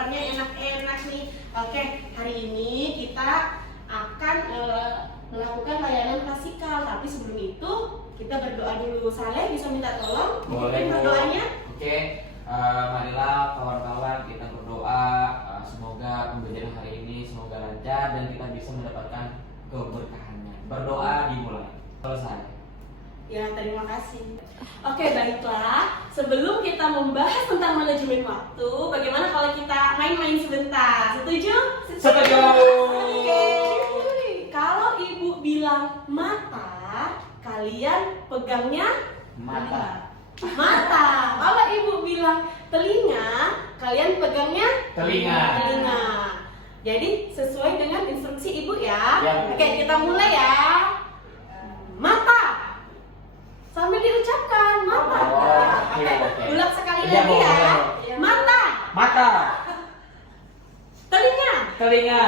sarapannya enak-enak nih. Oke, hari ini kita akan melakukan layanan klasikal. Tapi sebelum itu kita berdoa dulu. Saleh bisa minta tolong? Boleh, Bu. Berdoanya? Oke, marilah kawan-kawan kita berdoa. Semoga pembelajaran hari ini semoga lancar dan kita bisa mendapatkan keberkahannya. Berdoa dimulai. Selesai. Ya, terima kasih. Oke, baiklah. Sebelum kita membahas tentang manajemen waktu, bagaimana kalau kita main-main sebentar? Setuju? Setuju. Oke. Kalau ibu bilang mata, kalian pegangnya Mata. mata. Kalau ibu bilang telinga, kalian pegangnya Telinga. telinga. Jadi sesuai dengan instruksi ibu ya. Ya. Oke, kita mulai ya. Mata. Sambil diucapkan mata. Oh, Oke, oke. ulang sekali Iya, lagi Bu, ya. boleh. Mata, Mata. telinga. Telinga.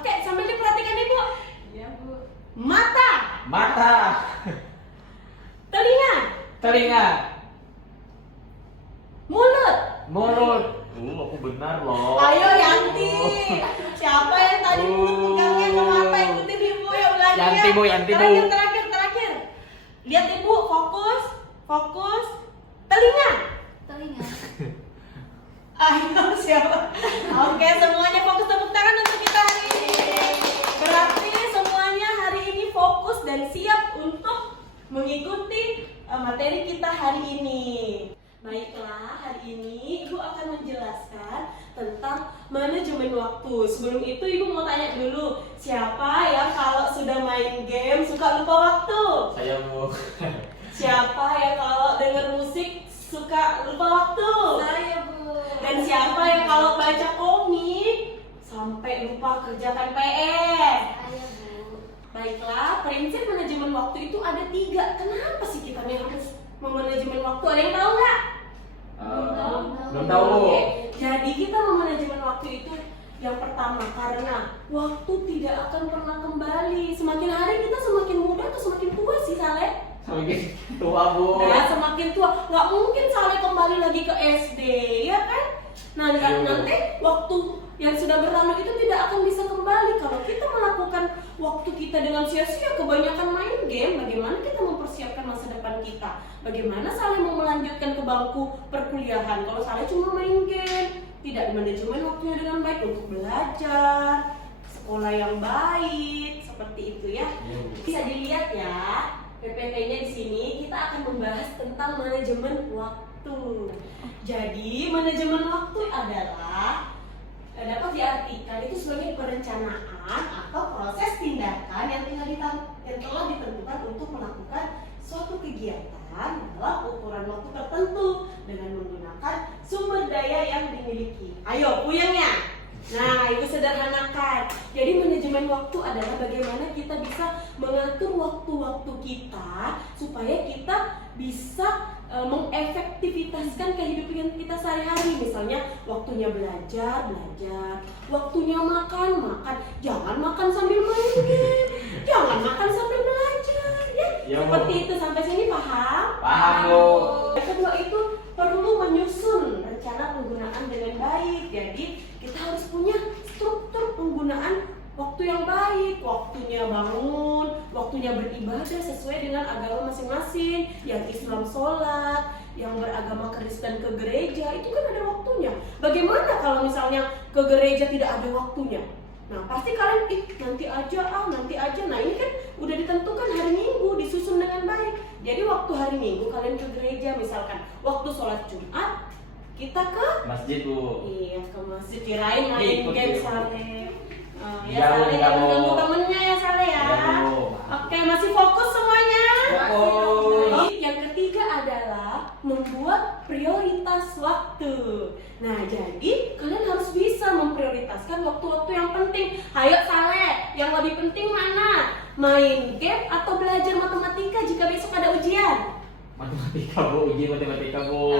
Oke, sambil diperhatikan ibu. Iya, Bu. Mata, Mata. telinga, Telinga. mulut. Mulut. Aku benar loh. Ayo Yanti. Siapa yang tadi mulut pegangnya ke mata? Ikutin ibu ya, ulangi ya. Yanti, Bu, Yanti, Bu. Terakhir. Lihat ibu, fokus. Telinga. Telinga. Ayo siapa? Oke, semuanya fokus, tepuk tangan untuk kita hari ini. Berarti semuanya hari ini fokus dan siap untuk mengikuti materi kita hari ini. Baiklah, hari ini Ibu akan menjelaskan tentang manajemen waktu. Sebelum itu Ibu mau tanya dulu, siapa ya kalau sudah main game suka lupa waktu? Saya, Bu. Siapa ya kalau dengar musik suka lupa waktu? Saya, Bu. Dan siapa yang kalau baca komik sampai lupa kerjakan PR? Saya, Bu. Baiklah, prinsip manajemen waktu itu ada 3. Kenapa sih kita nih harus memanajemen waktu? Ada yang tahu nggak? Belum tahu, Bu. Oke, jadi kita memanajemen waktu itu yang pertama karena waktu tidak akan pernah kembali. Semakin hari kita semakin muda atau semakin tua sih, Saleh? Semakin tua, Bu. Nah, semakin tua, nggak mungkin Saleh kembali lagi ke SD, ya kan? Nah, nanti waktu yang sudah berlalu itu tidak akan bisa kembali. Kalau kita melakukan waktu kita dengan sia-sia, kebanyakan main game, bagaimana kita mempersiapkan masa depan kita? Bagaimana Saleh mau melanjutkan ke bangku perkuliahan kalau Saleh cuma main game? Tidak manajemen waktunya dengan baik untuk belajar, sekolah yang baik, seperti itu ya. Bisa dilihat ya, PPT-nya di sini kita akan membahas tentang manajemen waktu. Jadi manajemen waktu adalah dapat diartikan itu sebagai perencanaan atau proses tindakan yang telah ditentukan untuk melakukan suatu kegiatan dalam ukuran waktu tertentu dengan menggunakan sumber daya yang dimiliki. Ayo puyengnya. Nah, Ibu sederhanakan. Jadi manajemen waktu adalah bagaimana kita bisa mengatur waktu-waktu kita supaya kita bisa mengefektivitaskan kehidupan kita sehari-hari. Misalnya waktunya belajar, waktunya makan. Jangan makan sambil main game, jangan makan sambil belajar ya. Ya, Bu. Seperti itu, sampai sini paham? Paham, Bu. Yang kedua itu perlu menyusun rencana penggunaan dengan baik. Jadi kita harus punya struktur penggunaan waktu yang baik, waktunya bangun, waktunya beribadah sesuai dengan agama masing-masing. Yang Islam sholat, yang beragama Kristen ke gereja, itu kan ada waktunya. Bagaimana kalau misalnya ke gereja tidak ada waktunya? Nah, pasti kalian nanti aja. Nah, ini kan udah ditentukan hari Minggu, disusun dengan baik. Jadi waktu hari Minggu kalian ke gereja, misalkan waktu sholat Jumat kita ke Masjid, Bu. iya, ke masjid, kirain main Ikut, game Bu. Saleh. Ya Jauh, Saleh, jauh. jangan ganggu temennya ya Saleh ya. Iya, Bu. Oke, masih fokus semuanya? Fokus. Baik, yang ketiga adalah membuat prioritas waktu. Nah, jadi kalian harus bisa memprioritaskan waktu-waktu yang penting. Ayo Saleh, yang lebih penting mana? Main game atau belajar matematika jika besok ada ujian? Matematika, Bu. Uji matematika, Bu.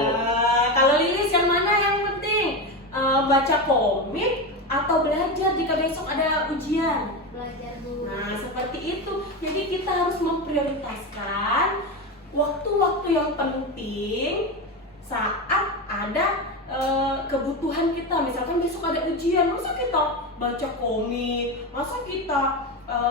Kalau Lilis yang mana yang penting? Baca komik atau belajar jika besok ada ujian? Belajar, Bu. Nah, seperti itu. Jadi kita harus memprioritaskan waktu-waktu yang penting saat ada kebutuhan kita. Misalkan besok ada ujian, masa kita baca komik, masa kita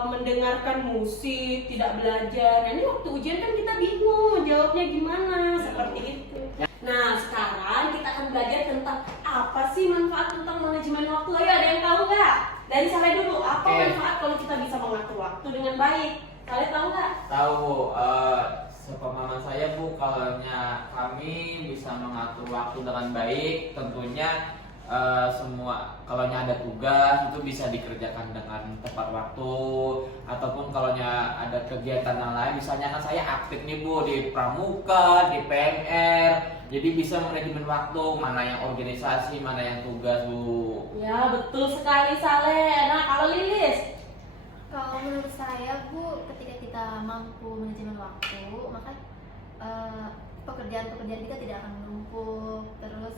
mendengarkan musik, tidak belajar. Nah, ini waktu ujian kan kita bingung jawabnya gimana, seperti itu. Nah, sekarang kita akan belajar tentang apa sih manfaat tentang manajemen waktu. Ayo, ada yang tahu nggak? Dari Saleh dulu, apa manfaat kalau kita bisa mengatur waktu dengan baik? Saleh tahu nggak? Tahu Bu, sepemahaman saya Bu, kalau kami bisa mengatur waktu dengan baik, tentunya semua kalau ada tugas itu bisa dikerjakan dengan tepat waktu, ataupun kalau ada kegiatan yang lain, misalnya kan saya aktif nih Bu di pramuka, di PNR, jadi bisa manajemen waktu, mana yang organisasi, mana yang tugas Bu. Ya, betul sekali Saleh. Nah, kalau Lilis? Kalau menurut saya Bu, ketika kita mampu manajemen waktu, maka pekerjaan-pekerjaan kita tidak akan menumpuk, terus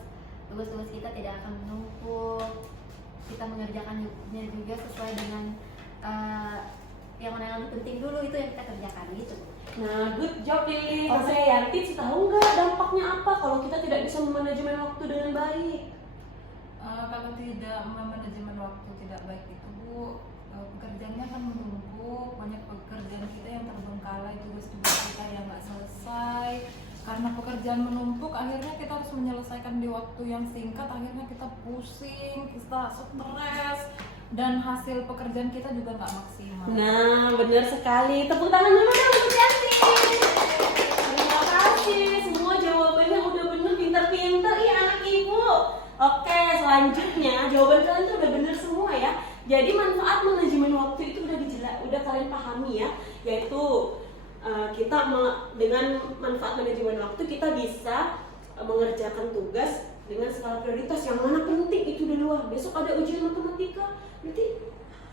tugas-tugas kita tidak akan menumpuk. Kita mengerjakannya juga sesuai dengan yang mana yang lebih penting dulu, itu yang kita kerjakan gitu. Nah, good job Lilis. Kalau saya Yanti, tahu nggak dampaknya apa kalau kita tidak bisa memanajemen waktu dengan baik? Kalau tidak memanajemen waktu tidak baik itu Bu, pekerjaannya akan menumpuk, banyak pekerjaan kita yang terbengkalai, tugas-tugas kita yang nggak selesai. Karena pekerjaan menumpuk, akhirnya kita harus menyelesaikan di waktu yang singkat, akhirnya kita pusing, kita stres, dan hasil pekerjaan kita juga nggak maksimal. Nah, benar sekali. Tepuk tangan dulu dong untuk Yanti. Terima kasih. Semua jawabannya udah bener, pinter-pinter. Iya anak ibu. Oke, selanjutnya jawaban kalian tuh udah bener semua ya. Jadi manfaat manajemen waktu itu udah kalian pahami ya, yaitu kita dengan manfaat manajemen waktu kita bisa mengerjakan tugas dengan skala prioritas yang mana penting itu duluan. Besok ada ujian matematika, berarti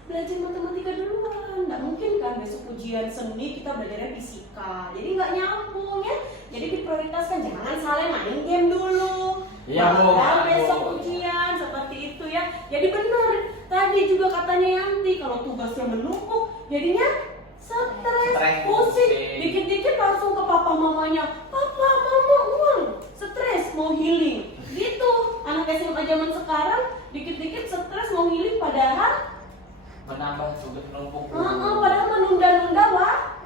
belajar matematika duluan. Nggak mungkin kan besok ujian seni kita belajarnya fisika, jadi nggak nyambung ya. Jadi diprioritaskan, jangan salah main game dulu. Iya Bu. Besok ujian seperti itu ya. Jadi benar tadi juga katanya Yanti, kalau tugasnya menumpuk jadinya stres, pusing, dikit-dikit langsung ke papa mamanya, papa mama uang, stres mau healing, gitu. Anak SMA zaman sekarang dikit-dikit stres mau healing, padahal Menambah tugas menumpuk Bu. padahal menunda-nunda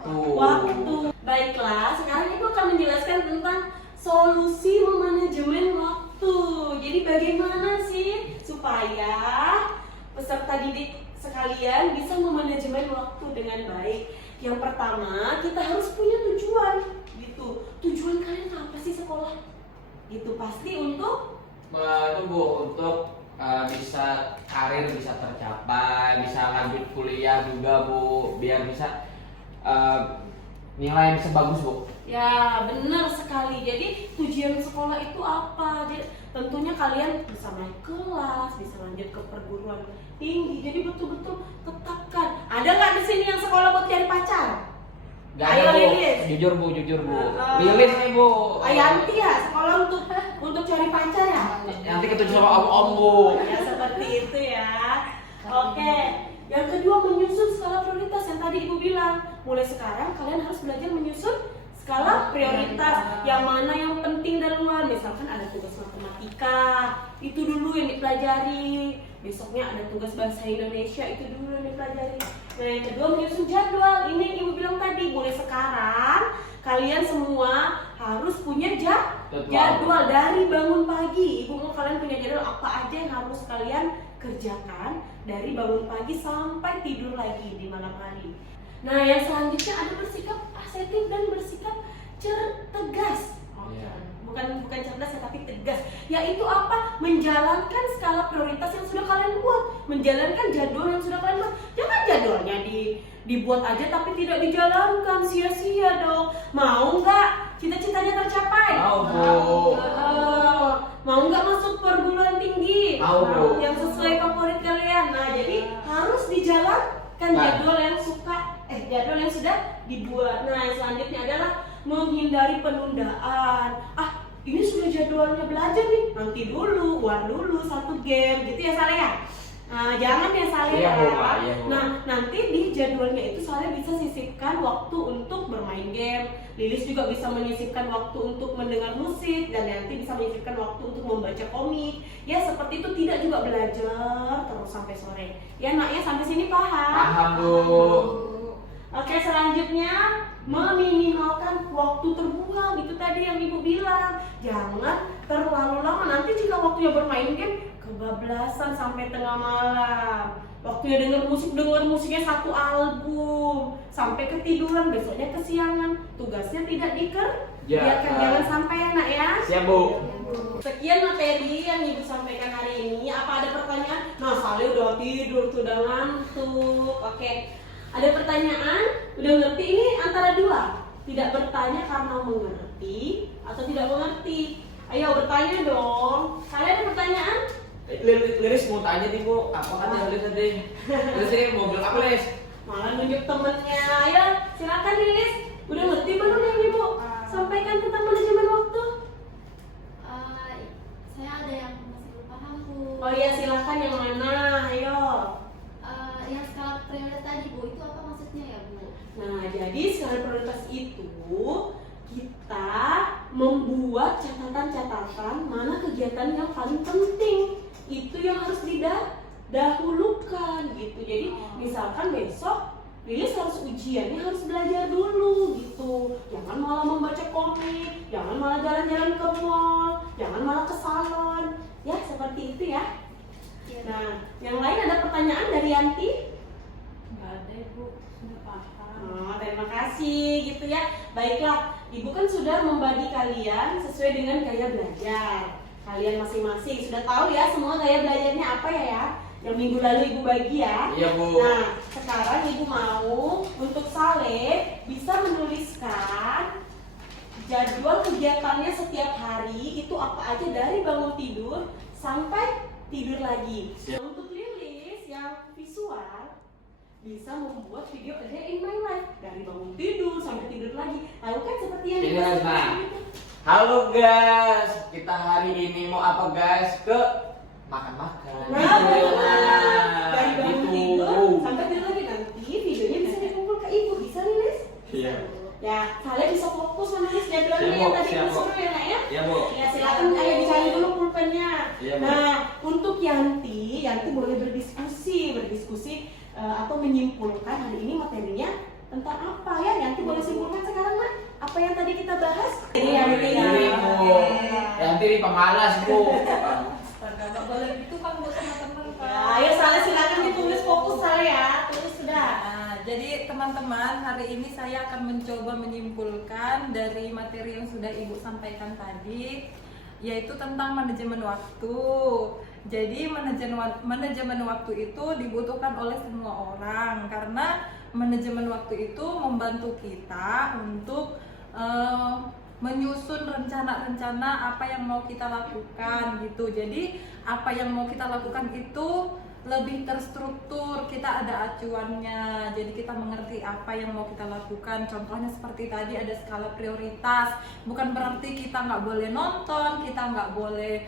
Tuh. waktu. Baiklah, sekarang ibu akan menjelaskan tentang solusi memanajemen waktu. Jadi bagaimana sih supaya peserta didik sekalian bisa memanajemen waktu dengan baik? Yang pertama, kita harus punya tujuan gitu. Tujuan kalian apa sih sekolah? Gitu, pasti untuk Itu Bu, untuk bisa karir bisa tercapai, bisa lanjut kuliah juga Bu, biar bisa nilai bisa bagus Bu. ya benar sekali. Jadi tujuan sekolah itu apa? Jadi, tentunya kalian bisa naik kelas, bisa lanjut ke perguruan tinggi. Jadi betul-betul tetapkan. Ada nggak di sini yang sekolah buat cari pacar? Gak Ayo, ada Bu, Lilis. jujur Bu. Lilis nih Bu. Ayanti ya sekolah untuk cari pacar ya? Nanti ketujuh sama om Bu. Ya seperti itu ya. Oke. Yang kedua, menyusun skala prioritas yang tadi ibu bilang. Mulai sekarang kalian harus belajar menyusun skala prioritas, yang mana yang penting dan luar. Misalkan ada tugas matematika, itu dulu yang dipelajari. Besoknya ada tugas bahasa Indonesia, itu dulu yang dipelajari. Nah, yang kedua menyusun jadwal. Ini ibu bilang tadi, mulai sekarang kalian semua harus punya jadwal dari bangun pagi. Ibu mau kalian punya jadwal apa aja yang harus kalian kerjakan dari bangun pagi sampai tidur lagi di malam hari. Nah, yang selanjutnya ada bersikap asertif dan bersikap tegas. Bukan cerdas ya, tapi tegas. Yaitu apa? Menjalankan skala prioritas yang sudah kalian buat, menjalankan jadwal yang sudah kalian buat. Jangan jadwalnya dibuat aja tapi tidak dijalankan, sia-sia dong. Mau nggak cita-citanya tercapai? Mau Bu. Mau nggak masuk perguruan tinggi? Mau Bu. Yang sesuai favorit kalian. Nah, jadi harus dijalankan jadwal yang sudah dibuat. Nah, yang selanjutnya adalah menghindari penundaan. Ini sudah jadwalnya belajar nih, nanti dulu, war dulu, satu game gitu ya Saleh ya. Nah, jangan ya Saleh Iya, ya. Bu, Pak. Iya, Bu. Nah, nanti di jadwalnya itu Saleh bisa sisipkan waktu untuk bermain game. Lilis juga bisa menyisipkan waktu untuk mendengar musik, dan nanti bisa menyisipkan waktu untuk membaca komik. Ya, seperti itu, tidak juga belajar terus sampai sore. Ya, Nak, ya sampai sini paham? Paham, Bu. Oke, selanjutnya meminimalkan waktu terbuang, itu tadi yang Ibu bilang. Jangan terlalu lama, nanti jika waktunya bermain game kebablasan sampai tengah malam. Waktunya dengar musiknya satu album sampai ketiduran, besoknya kesiangan, tugasnya tidak dikerjakan. Jangan sampai ya Nak ya. Siap, Bu. Sekian materi yang Ibu sampaikan hari ini. Apa ada pertanyaan? Nah, Saleh udah tidur, tuh udah ngantuk. Oke. Ada pertanyaan? Udah ngerti? Ini antara dua. Tidak bertanya karena mengerti atau tidak mengerti. Ayo bertanya dong. Kalian ada pertanyaan? Lilis mau tanya nih, Bu. Apa kata Lilis tadi? Lilis ini mau bilang apa, Lilis? Malah nunjuk temennya. Ayo silakan Lilis. Udah ngerti belum yang Ibu sampaikan tentang manajemen waktu? Saya ada yang masih belum paham, Bu. Oh iya, silakan yang mana? Ayo. Yang skala prioritas tadi, Bu, itu apa maksudnya ya, Bu? Nah, jadi skala prioritas itu kita membuat catatan-catatan mana kegiatan yang paling penting. Itu yang harus didahulukan gitu. Jadi misalkan besok Lilis harus ujiannya, harus belajar dulu gitu. Jangan malah membaca komik, jangan malah jalan-jalan ke mall, jangan malah ke salon. Ya, seperti itu ya. Nah, yang lain ada pertanyaan dari Yanti? Nggak ada, Ibu. Sudah paham. Oh, terima kasih gitu ya. Baiklah, Ibu kan sudah membagi kalian sesuai dengan gaya belajar kalian masing-masing. Sudah tahu ya semua gaya belajarnya apa ya? Yang minggu lalu Ibu bagi ya. Iya, Bu. Nah, sekarang Ibu mau untuk Saleh bisa menuliskan jadwal kegiatannya setiap hari itu apa aja dari bangun tidur sampai tidur lagi. Siap. Nah, untuk Lilis yang visual bisa membuat video A Day in My Life dari bangun tidur sampai tidur lagi. Lalu kan seperti yang Ini, Lilis Nah. gitu. Halo guys, kita hari ini mau apa guys? Ke makan-makan. Nah, Gitu. benar. Dari bangun Gitu. tidur sampai tidur lagi, nanti videonya bisa dikumpul ke Ibu, bisa Lilis? Iya. Ya, Saleh bisa fokus menulis jadwalnya Siap, yang Bu. tadi Siap, Ibu Bu. suruh ya Nak ya. Iya, Bu. Ya, silakan ayo dicari dulu pulpennya. Iya, Bu. Nah, untuk Yanti boleh berdiskusi atau menyimpulkan hari ini materinya tentang apa ya? Yanti boleh simpulkan sekarang Nak. Apa yang tadi kita bahas? Ini Yanti ya. Ini, Bu. Yanti ini pemalas, Bu. Astaga, nggak boleh gitu kan, Bu, sama teman kan. Ya, ayo Saleh silakan ditulis fokus Saleh ya. Tulis sudah. Nah, jadi teman-teman, hari ini saya akan mencoba menyimpulkan dari materi yang sudah Ibu sampaikan tadi, yaitu tentang manajemen waktu. Jadi manajemen waktu itu dibutuhkan oleh semua orang, karena manajemen waktu itu membantu kita untuk menyusun rencana-rencana apa yang mau kita lakukan gitu. Jadi apa yang mau kita lakukan itu lebih terstruktur, kita ada acuannya, jadi kita mengerti apa yang mau kita lakukan. Contohnya seperti tadi ada skala prioritas, bukan berarti kita nggak boleh nonton, kita nggak boleh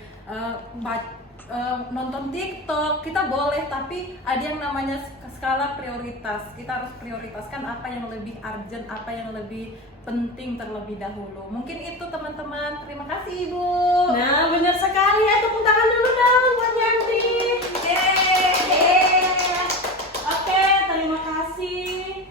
nonton TikTok, kita boleh, tapi ada yang namanya skala prioritas. Kita harus prioritaskan apa yang lebih urgent, apa yang lebih penting terlebih dahulu. Mungkin itu teman-teman. Terima kasih Ibu. Nah, benar sekali ya. Tepuk tangan dulu dong buat Yanti. Yeay. Oke, terima kasih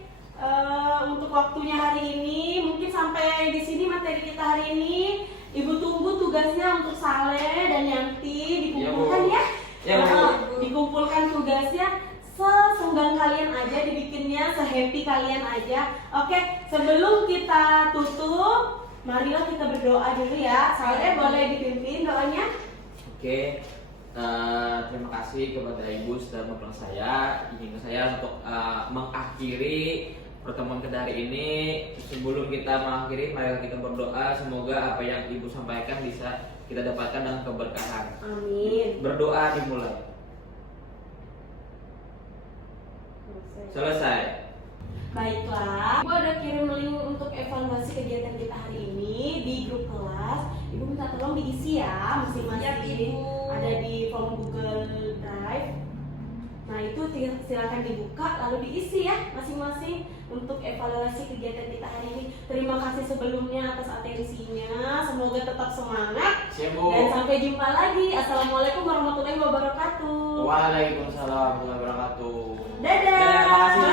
untuk waktunya hari ini. Mungkin sampai di sini materi kita hari ini. Ibu tunggu tugasnya untuk Saleh dan Yanti dikumpulkan ya. Ya, Bu. Dikumpulkan tugasnya sesenggang kalian aja, dibikinnya sehappy kalian aja. Oke, sebelum kita tutup, marilah kita berdoa dulu ya. Saleh boleh dipimpin doanya? Oke. Terima kasih kepada Ibu sudah mengundang saya. Izin saya untuk mengakhiri pertemuan kita hari ini. Sebelum kita mengakhiri, mari kita berdoa semoga apa yang Ibu sampaikan bisa kita dapatkan dengan keberkahan. Amin. Berdoa dimulai. Selesai. Baiklah, Ibu ada kirim link untuk evaluasi kegiatan kita hari ini di grup kelas. Ibu minta tolong diisi ya masing-masing. Siap, Ibu. Ada di form Google Drive. Nah itu silakan dibuka lalu diisi ya masing-masing untuk evaluasi kegiatan kita hari ini. Terima kasih sebelumnya atas atensinya. Semoga tetap semangat. Siap, Bu. Dan sampai jumpa lagi. Assalamualaikum warahmatullahi wabarakatuh. Waalaikumsalam warahmatullahi wabarakatuh. Dadah. Dadah, makasih